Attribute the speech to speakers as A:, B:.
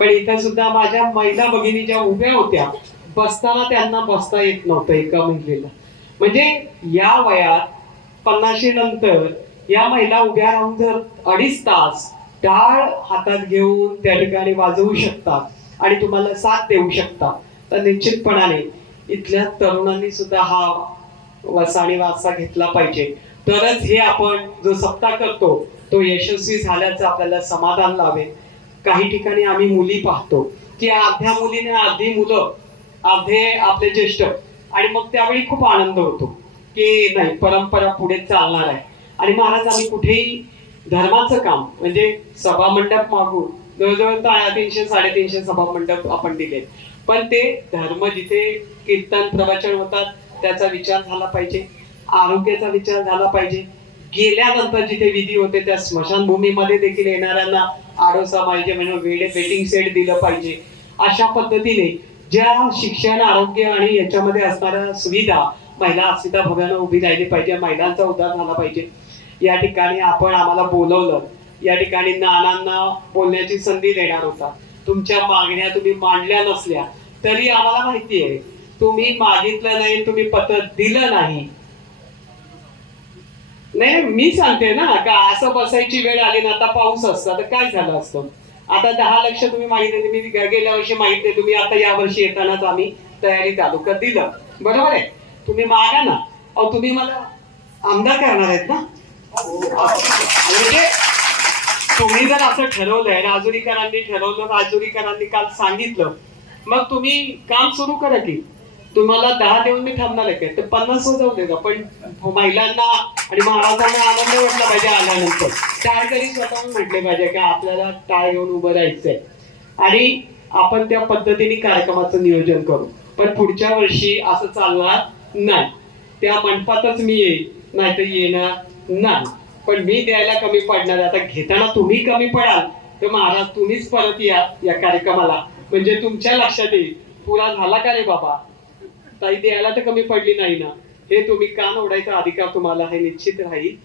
A: पण इथं सुद्धा माझ्या महिला भगिनी ज्या उभ्या होत्या. बसताना त्यांना बसता येत नव्हतं एका महिलेला. म्हणजे या वयात पन्नाशी नंतर या महिला उभ्या राहून जर अडीच तास डाळ हातात घेऊन त्या ठिकाणी वाजवू शकतात आणि तुम्हाला साथ देऊ शकतात. तर निश्चितपणाने इथल्या तरुणांनी सुद्धा हा वसाणी वारसा घेतला पाहिजे. तरच हे आपण जो सप्ताह करतो तो यशस्वी झाल्याचं आपल्याला समाधान लावेल काही ठिकाणी आम्ही मुली पाहतो. की अर्ध्या मुलीने अर्धी मुलं अर्धे आपले ज्येष्ठ. आणि मग त्यावेळी खूप आनंद होतो की नाही परंपरा पुढे चालणार आहे. आणि महाराज आम्ही कुठेही धर्माचं काम म्हणजे सभा मंडप मागून जवळजवळ तीनशे साडेतीनशे सभा मंडप आपण दिले. पण ते धर्म जिथे कीर्तन प्रवचन होतात त्याचा विचार झाला पाहिजे. आरोग्याचा विचार झाला पाहिजे. गेल्यानंतर जिथे विधी होते त्या स्मशानभूमीमध्ये देखील येणाऱ्यांना आडोसा पाहिजे म्हणजे वेळे वेटिंग सेट दिलं पाहिजे. अशा पद्धतीने ज्या शिक्षण आरोग्य आणि याच्यामध्ये असणाऱ्या सुविधा महिला अस्मिता भव्यानं उभी राहिली पाहिजे महिलांचा उद्धार झाला पाहिजे. या ठिकाणी आपण आम्हाला बोलवलं. या ठिकाणी नानांना बोलण्याची संधी देणार होता. तुमच्या मागण्या तुम्ही मांडल्या नसल्या तरी आम्हाला माहिती आहे तुम्ही मागितलं नाही तुम्ही पत्र दिलं नाही नाही मी सांगते ना का असं बसायची वेळ आली ना आता पाऊस असता. तर काय झालं असतं? आता दहा लक्ष तुम्ही माहिती आहे गेल्या वर्षी मागितले तुम्ही आता या वर्षी येतानाच आम्ही तयारी चालू कर दिलं. बरोबर आहे? तुम्ही मागा ना. अहो तुम्ही मला आमदार करणार आहेत ना? म्हणजे तुम्ही जर असं ठरवलंय राजुरीकरांनी ठरवलं राजुरीकरांनी काल सांगितलं मग तुम्ही काम सुरू करा की. तुम्हाला दहा देऊन मी थांबणार आहे. काय तर पन्नास जाऊ दे पण महिलांना आणि महाराजांना आनंद वाटला पाहिजे आल्यानंतर. टाळकरी स्वतःहून म्हटले पाहिजे की आपल्याला काय घेऊन उभं राहायचंय. आणि आपण त्या पद्धतीने कार्यक्रमाचं नियोजन करू. पण पुढच्या वर्षी असं चालणार नाही. त्या मंडपातच मी येईल नाहीतर येणार नाही. पण मी द्यायला कमी पडणार आता घेताना तुम्ही कमी पडाल तर महाराज तुम्हीच परत या या कार्यक्रमाला. म्हणजे तुमच्या लक्षात येईल. पुरा झाला का रे बाबा? ताई द्यायला तर कमी पडली नाही ना. हे तुम्ही कान ओढायचा अधिकार तुम्हाला हे निश्चित राहील.